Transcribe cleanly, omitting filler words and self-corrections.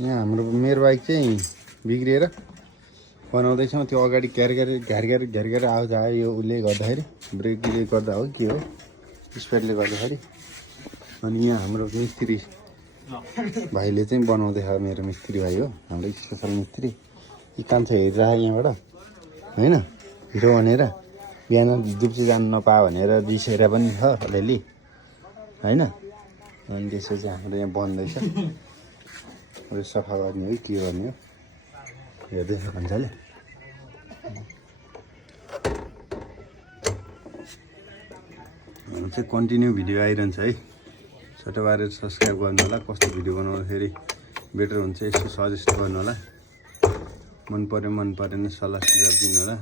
यहाँ हाम्रो मेरो बाइक चाहिँ बिग्रिएर बनाउँदैछौँ। त्यो अगाडि घ्यार आवाज आयो, यो उसले गर्दाखेरि ब्रेकले गर्दा हो के हो, स्पिडले गर्दाखेरि। अनि यहाँ हाम्रो मिस्त्री भाइले चाहिँ बनाउँदैछ, मेरो मिस्त्री भाइ हो, हाम्रो स्पेसल मिस्त्री। यी काम चाहिँ हेरिरहेको यहाँबाट होइन, हिरो भनेर बिहान दुप्ची जानु नपा भनेर रिसेर पनि छ अलिअलि होइन। अनि त्यसपछि हाम्रो यहाँ बन्दैछ, सफा गर्ने हो के गर्ने हो हेर्दैछ भन्छले। चाहिँ कन्टिन्यू भिडियो आइरहन्छ है, छोटो पारेर सब्सक्राइब गर्नु होला। कस्तो भिडियो बनाउँदाखेरि बेटर हुन्छ यसो सजेस्ट गर्नु होला। मन पऱ्यो मन परेन सल्लाह सुझाव दिनु होला।